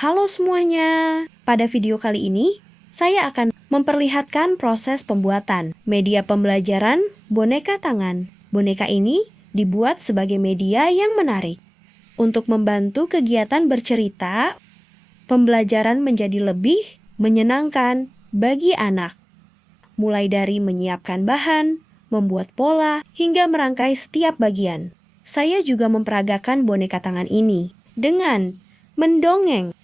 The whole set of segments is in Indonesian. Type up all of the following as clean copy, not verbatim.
Halo semuanya, pada video kali ini saya akan memperlihatkan proses pembuatan media pembelajaran boneka tangan. Boneka ini dibuat sebagai media yang menarik untuk membantu kegiatan bercerita. Pembelajaran menjadi lebih menyenangkan bagi anak, mulai dari menyiapkan bahan, membuat pola, hingga merangkai setiap bagian. Saya juga memperagakan boneka tangan ini dengan mendongeng.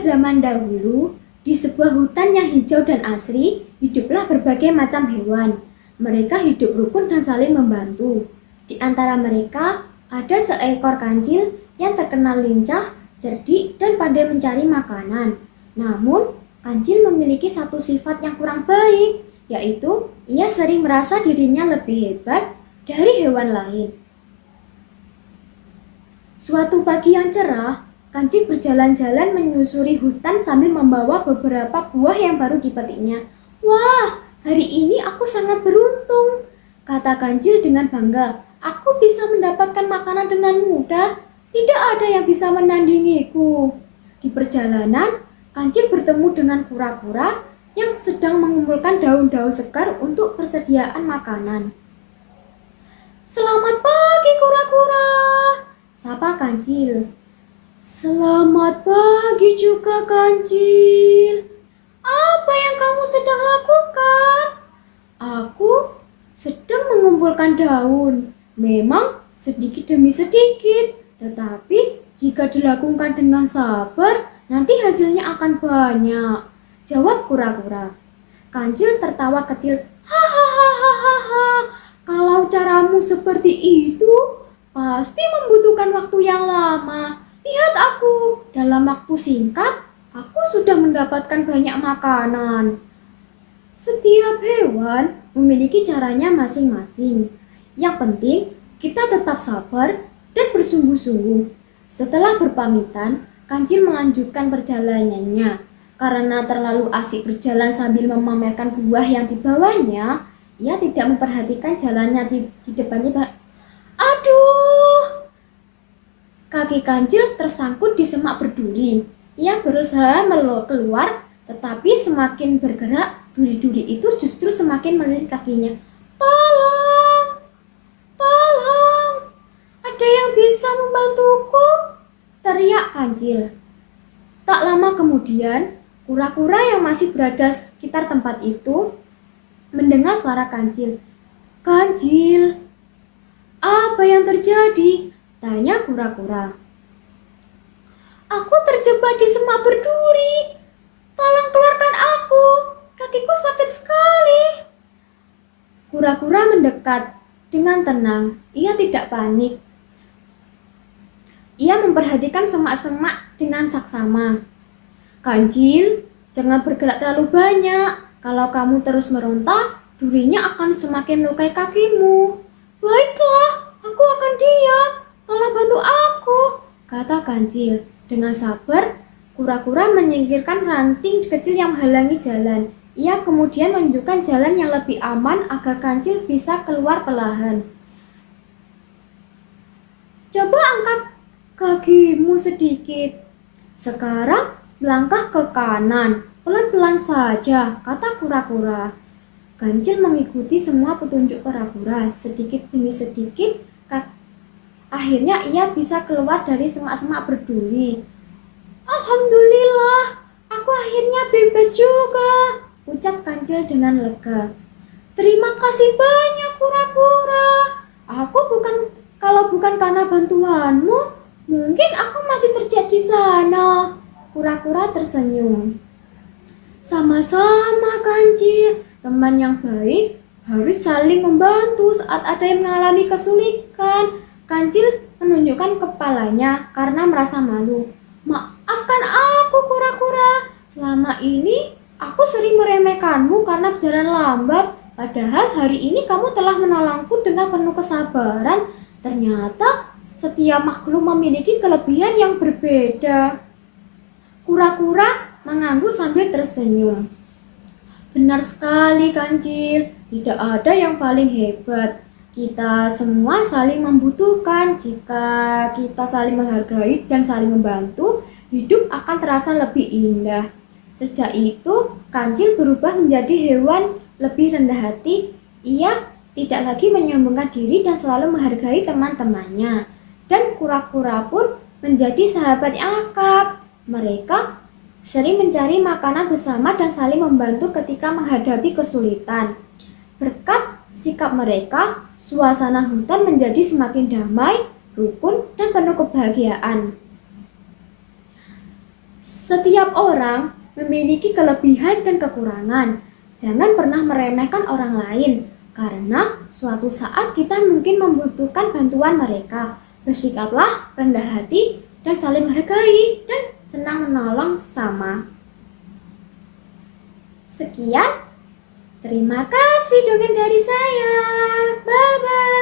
zaman dahulu, di sebuah hutan yang hijau dan asri, hiduplah berbagai macam hewan. Mereka hidup rukun dan saling membantu. Di antara mereka, ada seekor kancil yang terkenal lincah, cerdik, dan pandai mencari makanan. Namun, kancil memiliki satu sifat yang kurang baik, yaitu ia sering merasa dirinya lebih hebat dari hewan lain. Suatu pagi yang cerah, kancil berjalan-jalan menyusuri hutan sambil membawa beberapa buah yang baru dipetiknya. "Wah, hari ini aku sangat beruntung," kata kancil dengan bangga. "Aku bisa mendapatkan makanan dengan mudah. Tidak ada yang bisa menandingiku." Di perjalanan, kancil bertemu dengan kura-kura yang sedang mengumpulkan daun-daun segar untuk persediaan makanan. "Selamat pagi, kura-kura," sapa kancil. "Selamat pagi juga, kancil. Apa yang kamu sedang lakukan?" "Aku sedang mengumpulkan daun. Memang sedikit demi sedikit, tetapi jika dilakukan dengan sabar, nanti hasilnya akan banyak," jawab kura-kura. Kancil tertawa kecil. "Hahaha, kalau caramu seperti itu, pasti membutuhkan waktu yang lama. Lihat aku, dalam waktu singkat, aku sudah mendapatkan banyak makanan." Setiap hewan memiliki caranya masing-masing. Yang penting, kita tetap sabar dan bersungguh-sungguh. Setelah berpamitan, kancil melanjutkan perjalanannya. Karena terlalu asik berjalan sambil memamerkan buah yang dibawanya, ia tidak memperhatikan jalannya di depannya. Aduh! Kaki kancil tersangkut di semak berduri. Ia berusaha keluar, tetapi semakin bergerak, duri-duri itu justru semakin melilit kakinya. "Tolong! Tolong! Ada yang bisa membantuku?" teriak kancil. Tak lama kemudian, kura-kura yang masih berada sekitar tempat itu mendengar suara kancil. "Kancil, apa yang terjadi?" tanya kura-kura. "Aku terjebak di semak berduri. Tolong keluarkan aku. Kakiku sakit sekali." Kura-kura mendekat dengan tenang. Ia tidak panik. Ia memperhatikan semak-semak dengan saksama. "Kancil, jangan bergerak terlalu banyak. Kalau kamu terus meronta, durinya akan semakin melukai kakimu." "Baiklah, aku akan diam. Tolong bantu aku," kata kancil. Dengan sabar, kura-kura menyingkirkan ranting kecil yang menghalangi jalan. Ia kemudian menunjukkan jalan yang lebih aman agar kancil bisa keluar perlahan. "Coba angkat kakimu sedikit. Sekarang melangkah ke kanan, pelan-pelan saja," kata kura-kura. Kancil mengikuti semua petunjuk kura-kura. Sedikit demi sedikit, akhirnya ia bisa keluar dari semak-semak berduri. "Alhamdulillah, aku akhirnya bebas juga," ucap kancil dengan lega. "Terima kasih banyak, kura-kura. Kalau bukan karena bantuanmu, mungkin aku masih terjebak di sana." Kura-kura tersenyum. "Sama-sama, kancil. Teman yang baik harus saling membantu saat ada yang mengalami kesulitan." Kancil menunjukkan kepalanya karena merasa malu. "Maafkan aku, kura-kura. Selama ini aku sering meremehkanmu karena berjalan lambat. Padahal hari ini kamu telah menolongku dengan penuh kesabaran. Ternyata setiap makhluk memiliki kelebihan yang berbeda." Kura-kura mengangguk sambil tersenyum. "Benar sekali, kancil. Tidak ada yang paling hebat. Kita semua saling membutuhkan. Jika kita saling menghargai dan saling membantu, hidup akan terasa lebih indah." Sejak itu, kancil berubah menjadi hewan lebih rendah hati. Ia tidak lagi menyombongkan diri dan selalu menghargai teman-temannya. Dan kura-kura pun menjadi sahabat yang akrab. Mereka sering mencari makanan bersama dan saling membantu ketika menghadapi kesulitan. Berkat sikap mereka, suasana hutan menjadi semakin damai, rukun, dan penuh kebahagiaan. Setiap orang memiliki kelebihan dan kekurangan. Jangan pernah meremehkan orang lain, karena suatu saat kita mungkin membutuhkan bantuan mereka. Bersikaplah rendah hati dan saling menghargai dan senang menolong sesama. Sekian, terima kasih dongeng dari saya. Bye-bye.